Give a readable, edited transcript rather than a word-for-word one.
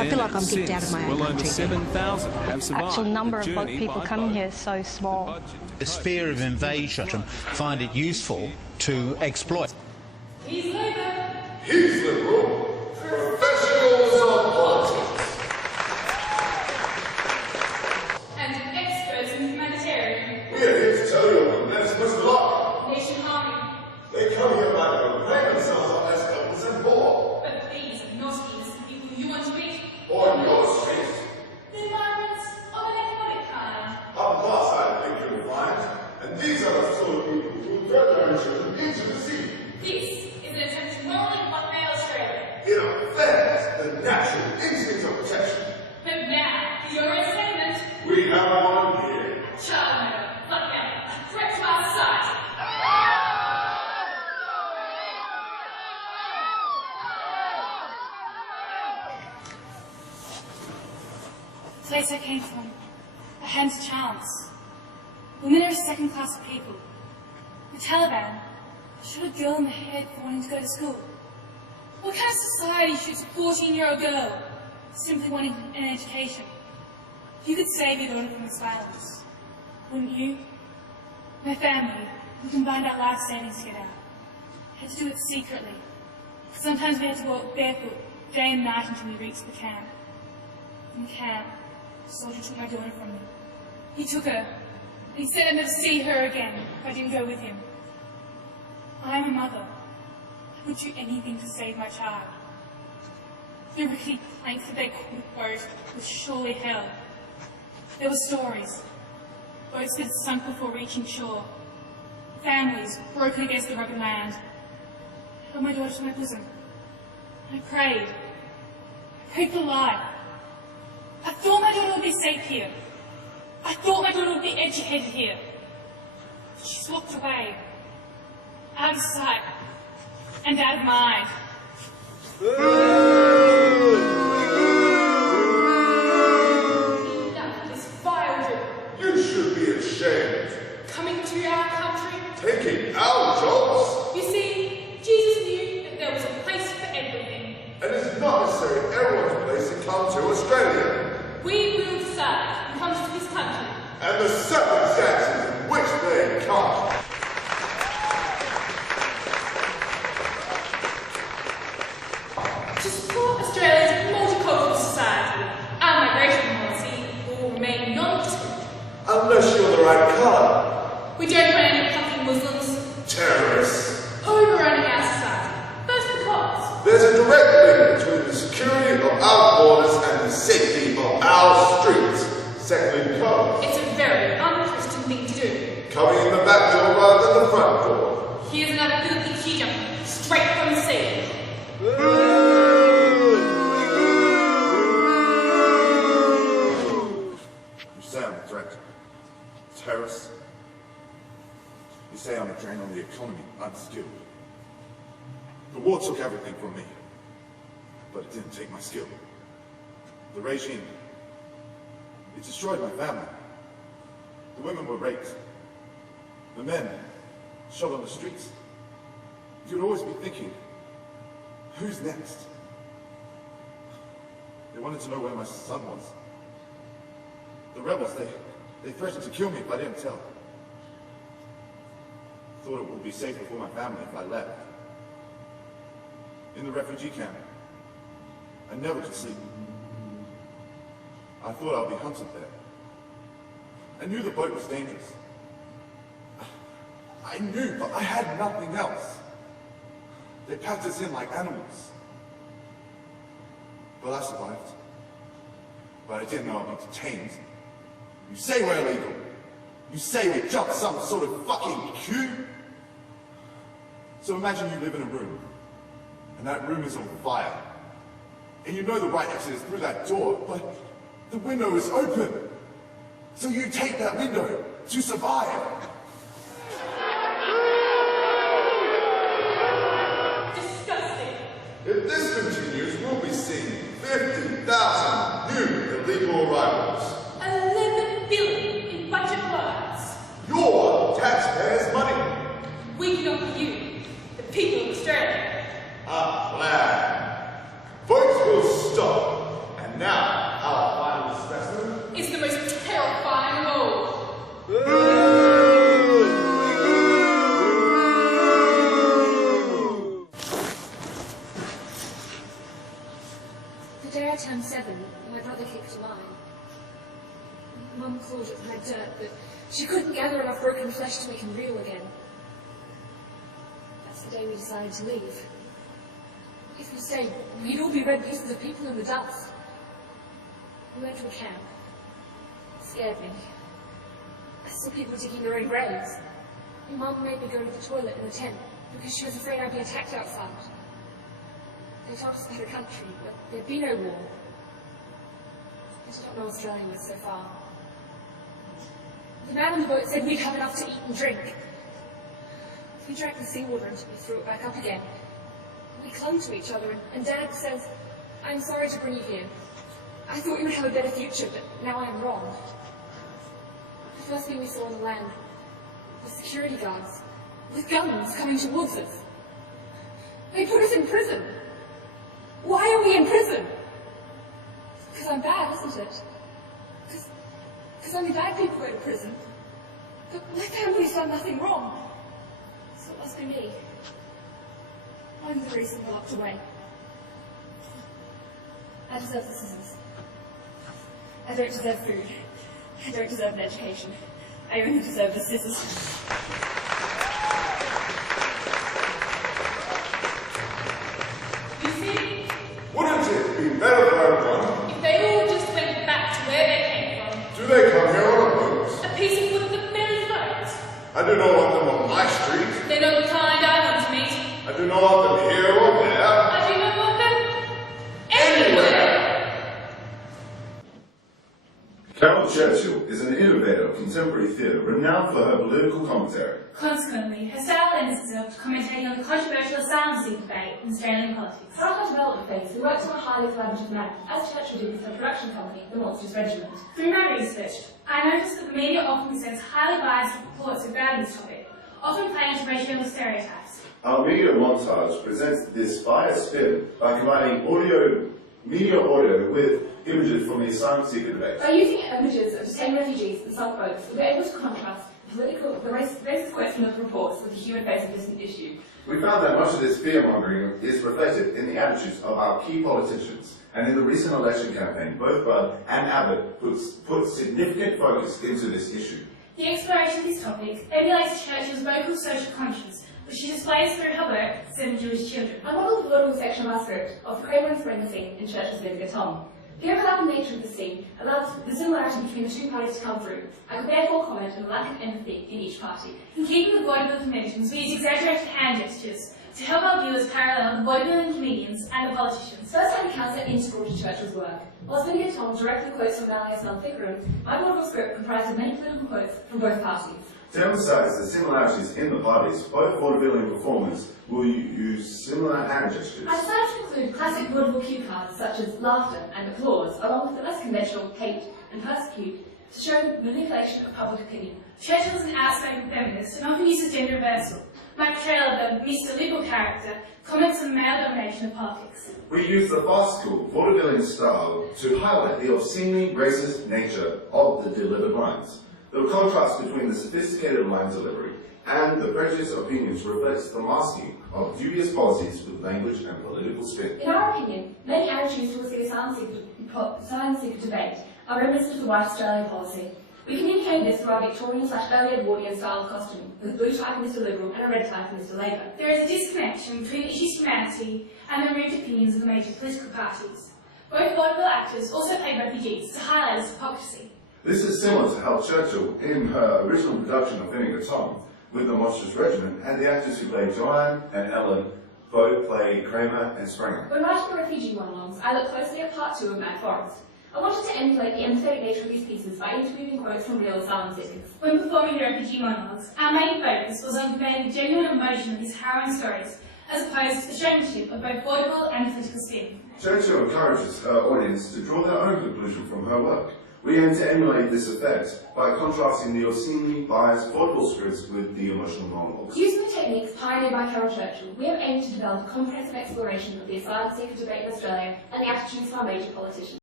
I feel like I'm kicked out of my own well over country. 7,000 have survived. Actual number the of boat journey people by coming boat. here is so small. This fear of invasion, find it useful to exploit. He's Labour. He's Liberal. Professionals on politics. And experts in humanitarian. We're here to tell you what Maximus Locke. Nation harming. They come here by proclaim themselves up as helpless and poor. But these are not innocent people you want to meet. On your street. The migrants of an economic kind. Up-class, I think you'll find. And these are the sort of people who throw their children into the sea. This is an attempt to morally blackmail Australia. It offends the natural instincts of protection. But now, for your own statement, We have one here. child murder, blackmail, a threat to our society. The place I came from, I hadn't a chance. Women are a second class of people. The Taliban shot a girl in the head for wanting to go to school. What kind of society shoots a 14-year-old girl simply wanting an education? You could save your daughter from this violence, wouldn't you? My family, we combined our life savings to get out. Had to do it secretly. Sometimes we had to walk barefoot day and night until we reached the camp. In camp, the soldier took my daughter from me. He took her, and he said I'd never see her again if I didn't go with him. I am a mother. I would do anything to save my child. The rickety plank that they called a boat was surely hell. There were stories. Boats that had sunk before reaching shore. Families broken against the rugged land. I held my daughter to my bosom. I prayed. I prayed for life. I thought my daughter would be safe here. I thought my daughter would be educated here. She's walked away. Out of sight. And out of mind. Enough of this vile drivel. You should be ashamed. Coming to our country. Taking our jobs. You see, Jesus knew that there was a place for everything. And it's not necessarily everyone's place to come to Australia. We will decide who comes to this country. And the circumstances in which they come. To support Australia's multicultural society, our migration policy will remain non-discriminatory. Unless you're the right colour. We don't want any puffing Muslims Terrorists. overrunning our society. First because There's a direct link between the security of our borders and the safety of our streets. Secondly, because it's a very un-Christian thing to do. coming in the back door rather than the front door. Here's another filthy key jump straight from the sea. You say I'm a threat. Terrorist. You say I'm a drain on the economy, unskilled. The war took everything from me, but it didn't take my skill. The regime, it destroyed my family. The women were raped. The men shot on the streets. You'd always be thinking, who's next? They wanted to know where my son was. The rebels, they threatened to kill me if I didn't tell. Thought it would be safer for my family if I left. In the refugee camp, I never could sleep. I thought I'd be hunted there. I knew the boat was dangerous. I knew, but I had nothing else. They packed us in like animals. Well, I survived. But I didn't know about the chains. You say we're illegal. You say we jumped some sort of fucking queue. So imagine you live in a room, and that room is on fire. And you know the right exit is through that door, but the window is open. So you take that window to survive. Disgusting. If this continues, we'll be seeing 50,000 new illegal arrivals. 11 billion in budget blowouts. Your taxpayers' money. We can offer you, the people of Australia. A plan. Votes will stop, and The day I turned 7, my brother kicked a line. Mum clawed at the red dirt, but she couldn't gather enough broken flesh to make him real again. That's the day we decided to leave. If we stayed, we'd all be red pieces of people in the dust. We went to a camp. It scared me. I saw people digging their own graves. Mum made me go to the toilet in the tent because she was afraid I'd be attacked outside. They told us about a country, but there'd be no war. I did not know Australia was so far. The man on the boat said we'd have enough to eat and drink. We drank the seawater until we threw it back up again. We clung to each other, and Dad says, "I'm sorry to bring you here. I thought you would have a better future, but now I am wrong." The first thing we saw on the land was security guards with guns coming towards us. They put us in prison. Why are we in prison? Because I'm bad, isn't it? Because only bad people go to prison. But my family's done nothing wrong. So it must be me. I'm the reason we're locked away. I deserve the scissors. I don't deserve food. I don't deserve an education. I only deserve the scissors. You see, Wouldn't it be better for everyone? if they all just went back to where they came from, Do they come here on a boat? a piece of wood that barely floats. I do not want them on my street. They're not the kind I want to meet. I do not want them here or there. I do not want them anywhere. Carol Churchill is an innovator of contemporary theatre renowned for her political commentary. Consequently, her style lends itself to commentating on the controversial asylum seeker debate in Australian politics. Throughout our development phase, we worked on a highly collaborative manner, as Churchill did with her production company, the Monsters Regiment. Through my research, I noticed that the media often presents highly biased reports regarding this topic, often playing to racial stereotypes. Our media montage presents this biased spin by combining media audio with images from the asylum seeker debate. By using images of detained refugees and sunk boats, we were able to contrast the racist quotes from the reports with the human face of this issue. We found that much of this fear-mongering is reflected in the attitudes of our key politicians. And in the recent election campaign, both Budd and Abbott put significant focus into this issue. The exploration of this topic emulates Churchill's vocal social conscience, which she displays through her work, 7 Jewish Children. I modelled the vaudeville section of our script of the Kramer and Springer scene in Churchill's Vinegar Tom. The overlapping nature of the scene allowed the similarity between the two parties to come through. I could therefore comment on the lack of empathy in each party. In keeping with vaudeville conventions, we use exaggerated hand gestures to help our viewers parallel the vaudevillian comedians and the politicians. First-hand accounts are integral to Churchill's work. Whilst Vinegar Tom directly quotes from Malleus Malficarum, my vaudeville script comprised of many political quotes from both parties. To emphasize the similarities in the parties, both vaudevillian performers will use similar hand gestures. I decided to include classic vaudeville cue cards such as laughter and applause, along with the less conventional hate and persecute, to show manipulation of public opinion. Churchill is an outspoken feminist and often uses gender reversal. My portrayal of the Mr. Liberal character comments on the male domination of politics. We use the farcical vaudevillian style to highlight the obscenely racist nature of the delivered lines. The contrast between the sophisticated line delivery and the prejudiced opinions reflects the masking of dubious policies with language and political spin. In our opinion, many attitudes towards the asylum seeker debate are reminiscent of the White Australian policy. We communicate this through our Victorian/early Edwardian style of costume, with a blue tie for Mr. Liberal and a red tie for Mr. Labour. There is a disconnection between issues humanity and the moved opinions of the major political parties. Both vaudeville actors also played refugees to highlight this hypocrisy. This is similar to how Churchill, in her original production of Vinegar Tom, with the Monsters Regiment, had the actors who played Joanne and Ellen both play Kramer and Springer. When writing the refugee monologues, I looked closely at part 2 of Mad Forest. I wanted to emulate the empathetic nature of these pieces by interweaving quotes from real asylum seekers. When performing the refugee monologues, our main focus was on conveying the genuine emotion of these harrowing stories, as opposed to the showmanship of both vaudeville and political spin. Churchill encourages her audience to draw their own conclusion from her work. We aim to emulate this effect by contrasting the obscenely biased vaudeville scripts with the emotional monologues. Using the techniques pioneered by Carol Churchill, we have aimed to develop a comprehensive exploration of the asylum seeker debate in Australia and the attitudes of our major politicians.